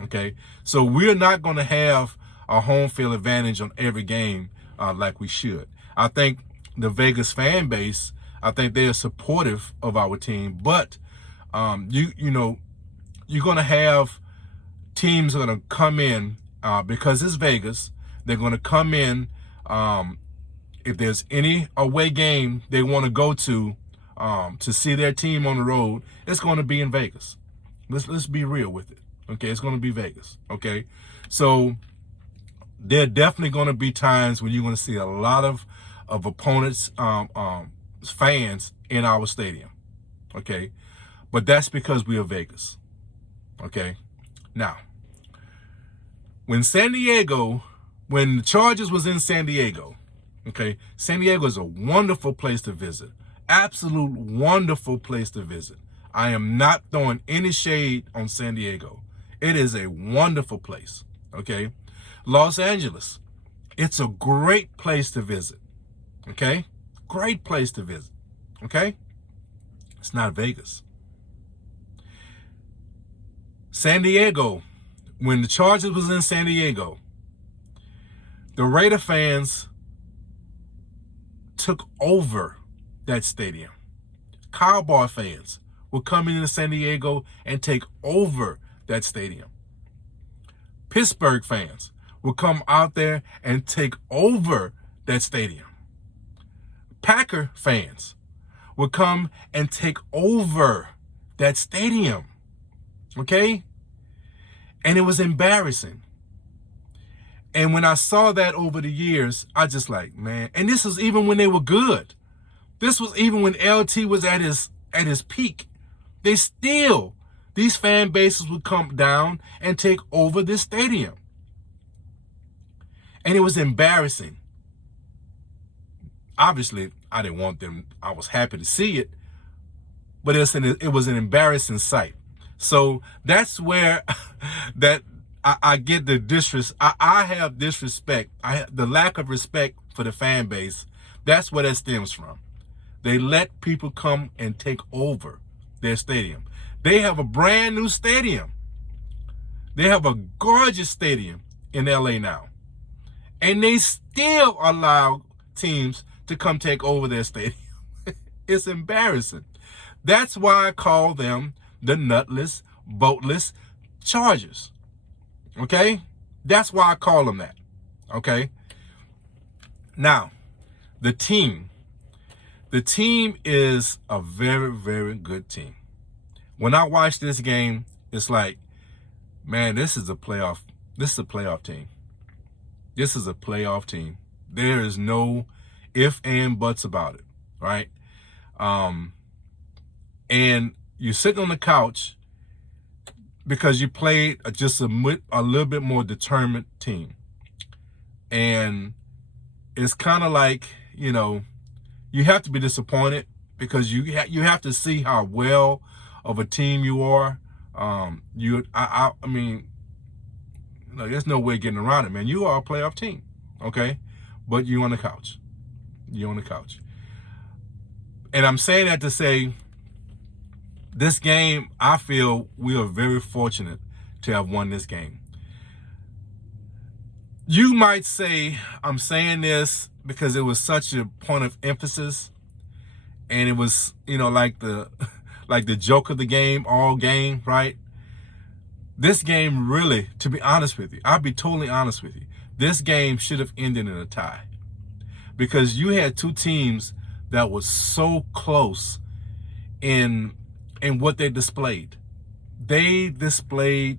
Okay, so we're not going to have a home field advantage on every game like we should. I think the Vegas fan base, I think they are supportive of our team, but you know, you're going to have teams are going to come in because it's Vegas. They're going to come in. If there's any away game they want to go to see their team on the road, it's going to be in Vegas. Let's be real with it. Okay, it's going to be Vegas. Okay, so there are definitely going to be times when you're going to see a lot of opponents, fans in our stadium. Okay, but that's because we are Vegas. Okay, now when the Chargers was in San Diego, okay, San Diego is a wonderful place to visit. Absolute wonderful place to visit. I am not throwing any shade on San Diego. It is a wonderful place, okay? Los Angeles, it's a great place to visit, okay? Great place to visit, okay? It's not Vegas. San Diego, when the Chargers was in San Diego, the Raider fans took over that stadium. Cowboy fans would come into San Diego and take over that stadium. Pittsburgh fans would come out there and take over that stadium. Packer fans would come and take over that stadium. Okay? And it was embarrassing. And when I saw that over the years, I just like, man, and this was even when they were good. This was even when LT was at his peak. These fan bases would come down and take over this stadium. And it was embarrassing. Obviously, I didn't want them. I was happy to see it, but it was an embarrassing sight. So that's where I get the disrespect. I have disrespect. The lack of respect for the fan base. That's where that stems from. They let people come and take over their stadium. They have a brand new stadium. They have a gorgeous stadium in LA now. And they still allow teams to come take over their stadium. It's embarrassing. That's why I call them the nutless, boatless Chargers. Okay? That's why I call them that. Okay? Now, the team is a very, very good team. When I watch this game, it's like, man, this is a playoff team. This is a playoff team. There is no if and buts about it, right? And you sit on the couch because you played just a little bit more determined team. And it's kind of like, you know, you have to be disappointed because you have to see how well of a team you are. I mean, no, there's no way getting around it, man. You are a playoff team, okay? But you're on the couch. You're on the couch. And I'm saying that to say, this game, I feel we are very fortunate to have won this game. You might say I'm saying this because it was such a point of emphasis, and it was, you know, like the joke of the game, all game, right? This game really, to be honest with you, I'll be totally honest with you, this game should have ended in a tie, because you had two teams that were so close in what they displayed. They displayed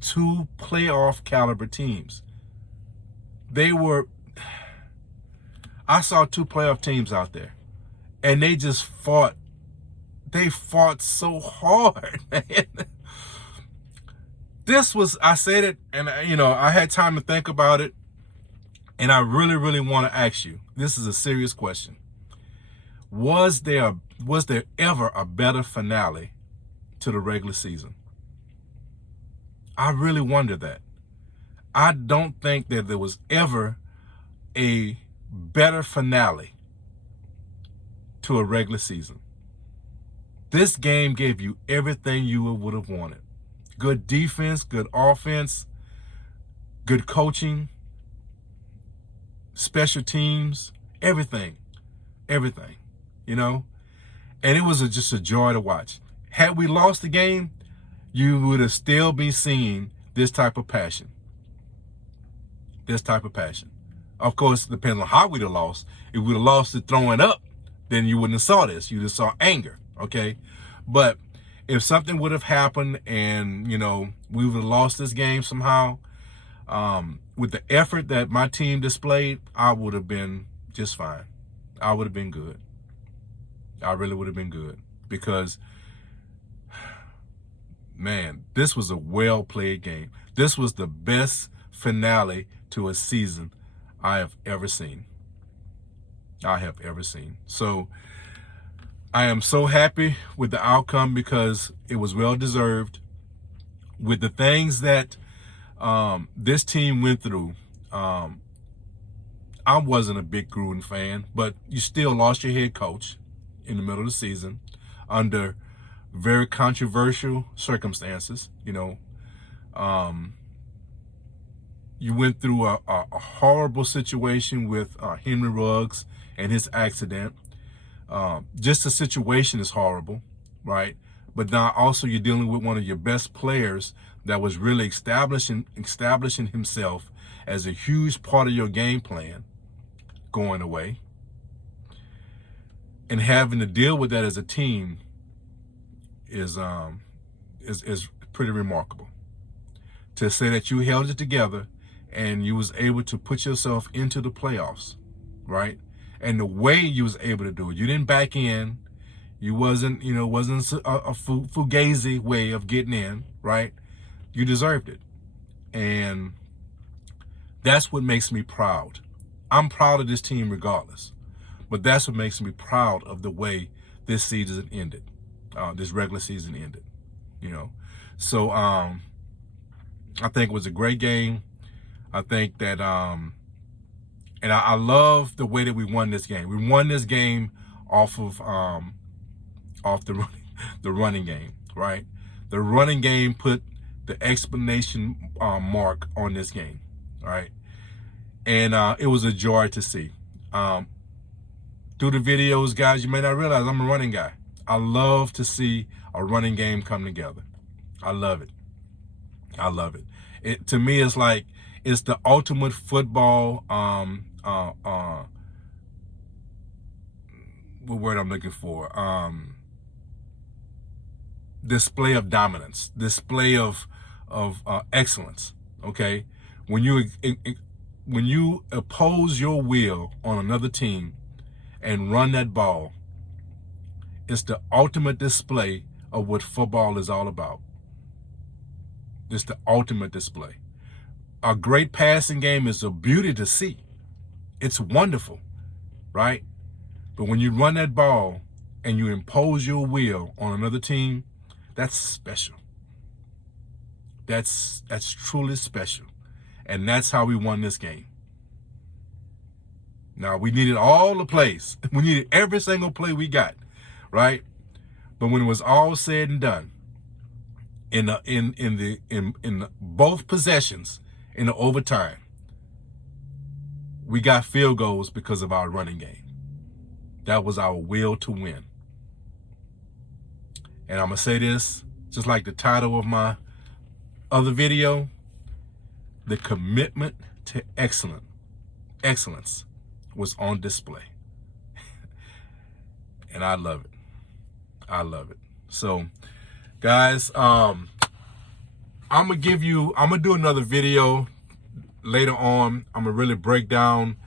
two playoff caliber teams. I saw two playoff teams out there, and they just fought. They fought so hard, man. I said it, and, you know, I had time to think about it, And I really, really want to ask you, this is a serious question. Was there ever a better finale to the regular season? I really wonder that. I don't think that there was ever a better finale to a regular season. This game gave you everything you would have wanted. Good defense, good offense, good coaching, special teams, everything, you know? And it was just a joy to watch. Had we lost the game, you would have still been seeing this type of passion. This type of passion. Of course, it depends on how we'd have lost. If we'd have lost it throwing up, then you wouldn't have saw this. You'd have saw anger, okay? But if something would have happened and, you know, we would have lost this game somehow, with the effort that my team displayed, I would have been just fine. I would have been good. I really would have been good because, man, this was a well-played game. This was the best finale to a season I have ever seen. So I am so happy with the outcome because it was well-deserved. With the things that this team went through, I wasn't a big Gruden fan, but you still lost your head coach in the middle of the season under very controversial circumstances. You know, you went through a horrible situation with Henry Ruggs and his accident. Just the situation is horrible, right? But now also you're dealing with one of your best players that was really establishing himself as a huge part of your game plan going away. And having to deal with that as a team is pretty remarkable. To say that you held it together and you was able to put yourself into the playoffs, right? And the way you was able to do it, you didn't back in. You wasn't a fugazi way of getting in, right? You deserved it. And that's what makes me proud. I'm proud of this team regardless. But that's what makes me proud of the way this season ended. This regular season ended, you know. So I think it was a great game. I think that and I love the way that we won this game. We won this game off the running game, right? The running game put the explanation mark on this game, right? And it was a joy to see. Through the videos, guys, you may not realize I'm a running guy. I love to see a running game come together. I love it. To me, it's like it's the ultimate football. What word I'm looking for? Display of dominance, display of excellence. Okay, when you oppose your will on another team and run that ball, it's the ultimate display of what football is all about. It's the ultimate display. A great passing game is a beauty to see. It's wonderful, right? But when you run that ball and you impose your will on another team, that's special. That's truly special. And that's how we won this game. Now, we needed all the plays. We needed every single play we got, right? But when it was all said and done, in both possessions in the overtime, we got field goals because of our running game. That was our will to win. And I'm going to say this, just like the title of my other video, the commitment to excellence was on display. And I love it. So, guys, I'm going to do another video later on. I'm going to really break down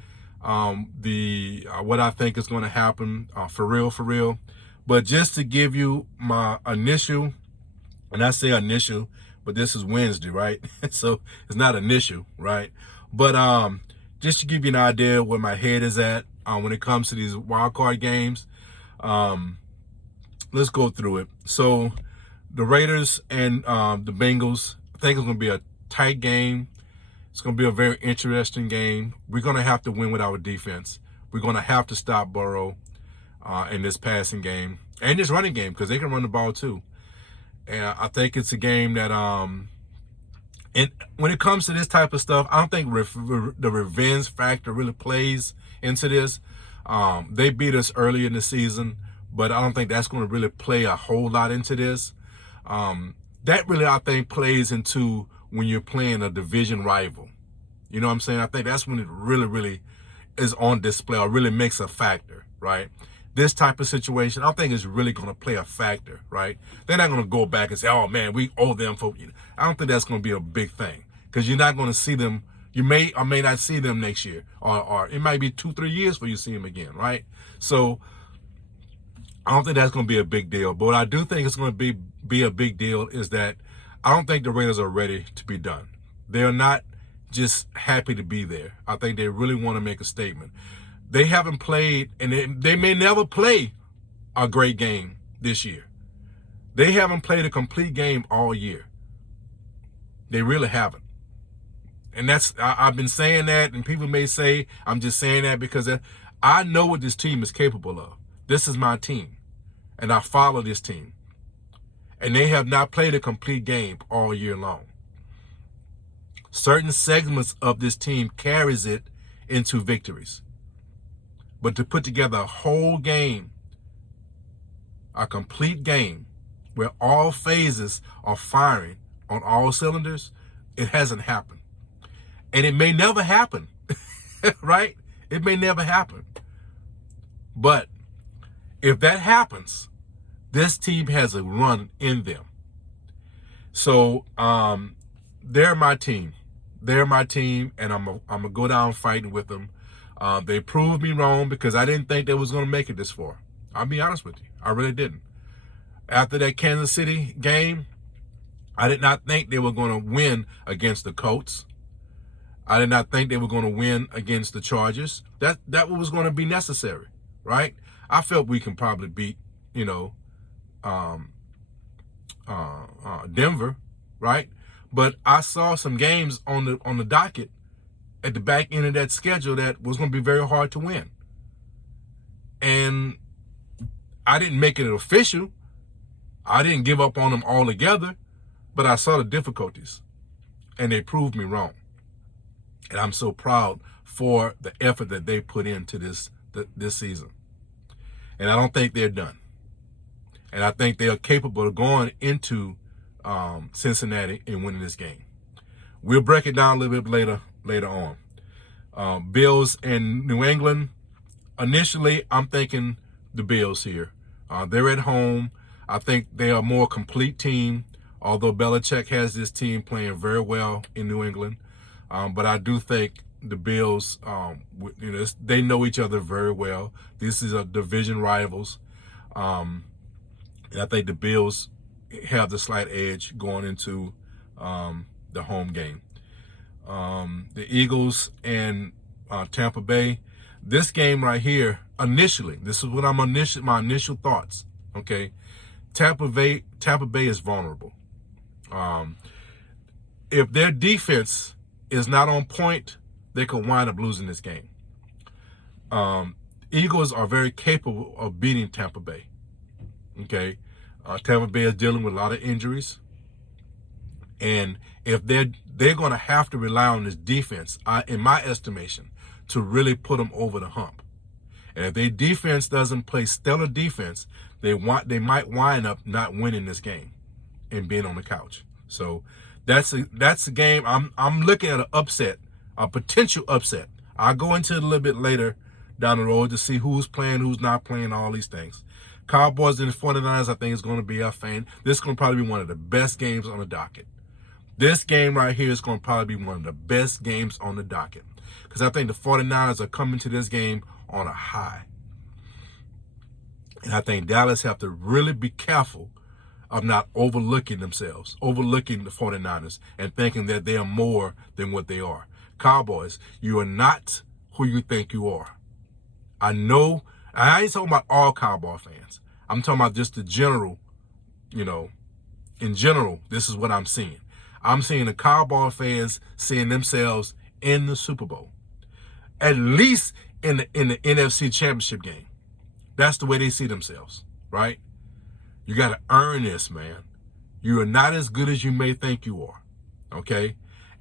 what I think is going to happen for real. But just to give you my initial, and I say initial, but this is Wednesday, right? So it's not initial, right? But just to give you an idea where my head is at when it comes to these wild card games. Let's go through it. So the Raiders and the Bengals, I think it's going to be a tight game. It's going to be a very interesting game. We're going to have to win with our defense. We're going to have to stop Burrow in this passing game and this running game because they can run the ball too. And I think it's a game that, and when it comes to this type of stuff, I don't think the revenge factor really plays into this. They beat us early in the season, but I don't think that's going to really play a whole lot into this. That really, I think, plays into when you're playing a division rival. You know what I'm saying? I think that's when it really, really is on display or really makes a factor, right? This type of situation, I don't think it's really going to play a factor, right? They're not going to go back and say, oh, man, we owe them for, I don't think that's going to be a big thing because you're not going to see them. You may or may not see them next year or it might be 2-3 years before you see them again, right? So I don't think that's going to be a big deal. But what I do think is going to be a big deal is that I don't think the Raiders are ready to be done. They're not just happy to be there. I think they really want to make a statement. They haven't played, and they may never play a great game this year. They haven't played a complete game all year. They really haven't. And I've been saying that, and people may say I'm just saying that because I know what this team is capable of. This is my team, and I follow this team. And they have not played a complete game all year long. Certain segments of this team carries it into victories. But to put together a whole game, a complete game, where all phases are firing on all cylinders, it hasn't happened. And it may never happen, right? It may never happen. But if that happens, this team has a run in them. So they're my team. They're my team, and I'm gonna go down fighting with them. They proved me wrong because I didn't think they was going to make it this far. I'll be honest with you. I really didn't. After that Kansas City game, I did not think they were going to win against the Colts. I did not think they were going to win against the Chargers. That was going to be necessary, right? I felt we can probably beat, Denver, right? But I saw some games on the docket at the back end of that schedule that was going to be very hard to win. And I didn't make it official. I didn't give up on them altogether, but I saw the difficulties, and they proved me wrong. And I'm so proud for the effort that they put into this season. And I don't think they're done. And I think they are capable of going into Cincinnati and winning this game. We'll break it down a little bit later on. Bills and New England. Initially, I'm thinking the Bills here. They're at home. I think they are a more complete team, although Belichick has this team playing very well in New England. But I do think the Bills, they know each other very well. This is a division rivals. And I think the Bills have the slight edge going into the home game. The Eagles and Tampa Bay. This game right here, initially, this is what my initial thoughts. Okay, Tampa Bay is vulnerable. If their defense is not on point, they could wind up losing this game. Eagles are very capable of beating Tampa Bay. Okay, Tampa Bay is dealing with a lot of injuries, and if they're going to have to rely on this defense, in my estimation, to really put them over the hump. And if their defense doesn't play stellar defense, they might wind up not winning this game and being on the couch. So that's a game. I'm looking at an upset, a potential upset. I'll go into it a little bit later down the road to see who's playing, who's not playing, all these things. Cowboys and the 49ers, I think, is going to be a fan. This is going to probably be one of the best games on the docket. This game right here is going to probably be one of the best games on the docket because I think the 49ers are coming to this game on a high. And I think Dallas have to really be careful of not overlooking themselves, overlooking the 49ers and thinking that they are more than what they are. Cowboys, you are not who you think you are. I know, I ain't talking about all Cowboy fans. I'm talking about just the general, in general, this is what I'm seeing. I'm seeing the Cowboy fans seeing themselves in the Super Bowl, at least in the NFC Championship game. That's the way they see themselves, right? You got to earn this, man. You are not as good as you may think you are, okay?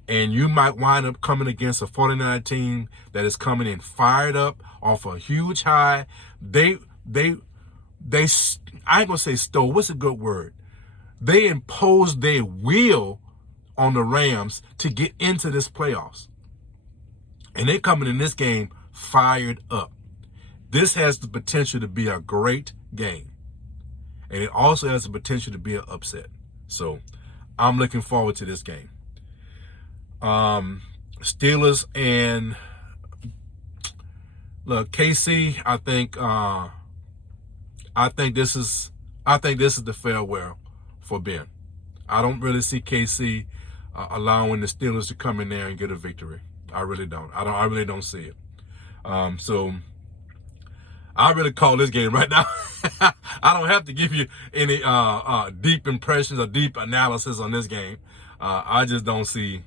And you might wind up coming against a 49 team that is coming in fired up off a huge high. They I ain't gonna say stole. What's a good word? They imposed their will on the Rams to get into this playoffs. And they're coming in this game fired up. This has the potential to be a great game. And it also has the potential to be an upset. So I'm looking forward to this game. Steelers and look, KC, I think this is the farewell for Ben. I don't really see KC allowing the Steelers to come in there and get a victory. I really don't. I really don't see it. So I really call this game right now. I don't have to give you any deep impressions or deep analysis on this game. I just don't see.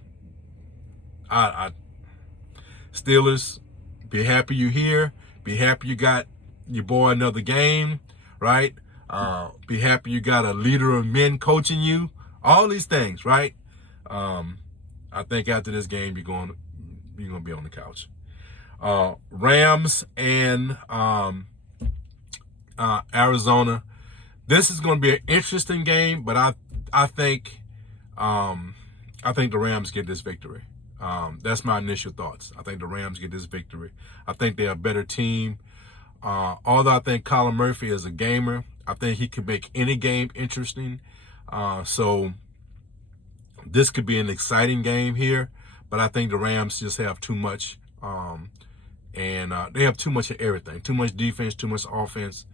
Steelers, be happy you're here. Be happy you got your boy another game, right? Be happy you got a leader of men coaching you. All these things, right? I think after this game, you're gonna be on the couch. Rams and Arizona. This is going to be an interesting game, but I think the Rams get this victory. That's my initial thoughts. I think the Rams get this victory. I think they're a better team. Although I think Colin Murphy is a gamer, I think he can make any game interesting. So this could be an exciting game here, but I think the Rams just have too much. And they have too much of everything, too much defense, too much offense,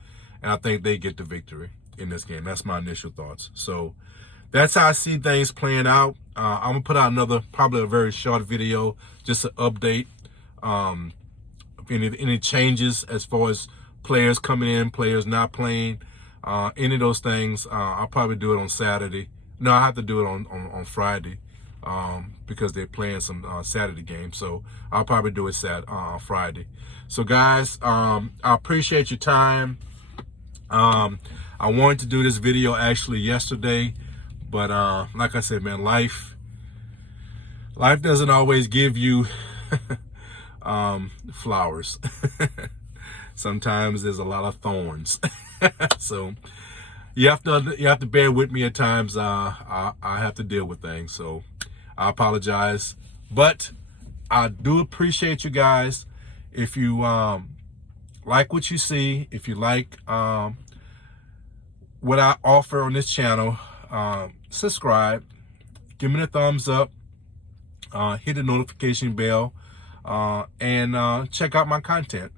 and I think they get the victory in this game. That's my initial thoughts. So that's how I see things playing out. I'm going to put out probably a very short video, just to update any changes as far as players coming in, players not playing, any of those things. I'll probably do it on Saturday. No, I have to do it on Friday. Because they're playing some Saturday games. So I'll probably do it Friday. So guys, I appreciate your time. I wanted to do this video actually yesterday, but like I said, man, life doesn't always give you flowers. Sometimes there's a lot of thorns. So you have to bear with me at times. I have to deal with things. So I apologize, but I do appreciate you guys. If you like what you see, if you like what I offer on this channel, subscribe, give me a thumbs up, hit the notification bell, and check out my content.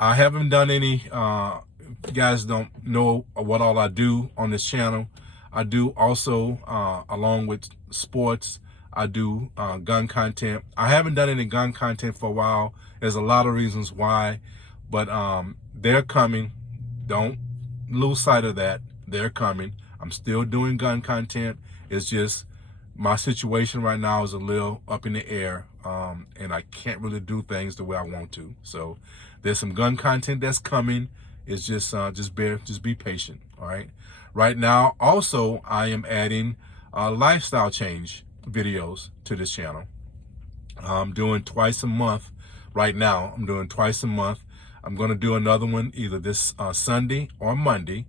I haven't done any, you guys don't know what all I do on this channel. I do also, along with sports, I do gun content. I haven't done any gun content for a while. There's a lot of reasons why, but they're coming. Don't lose sight of that. They're coming. I'm still doing gun content. It's just my situation right now is a little up in the air, and I can't really do things the way I want to. So there's some gun content that's coming. It's just be patient. All right. Right now, also, I am adding lifestyle change videos to this channel. I'm doing twice a month right now. I'm doing twice a month. I'm going to do another one either this Sunday or Monday,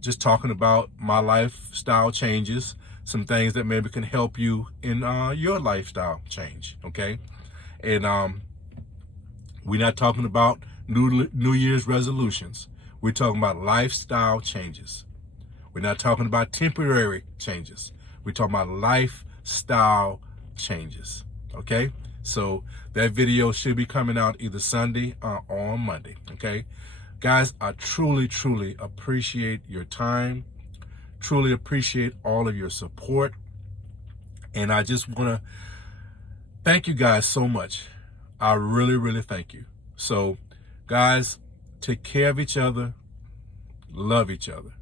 just talking about my lifestyle changes, some things that maybe can help you in your lifestyle change. Okay. And we're not talking about New Year's resolutions. We're talking about lifestyle changes. We're not talking about temporary changes. We're talking about lifestyle changes, okay? So that video should be coming out either Sunday or on Monday, okay? Guys, I truly, truly appreciate your time, truly appreciate all of your support, and I just want to Thank you guys so much. I really, really thank you. So, guys, take care of each other. Love each other.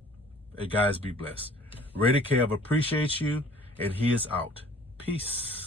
Hey, guys, be blessed. Ray the Kev appreciates you, and he is out. Peace.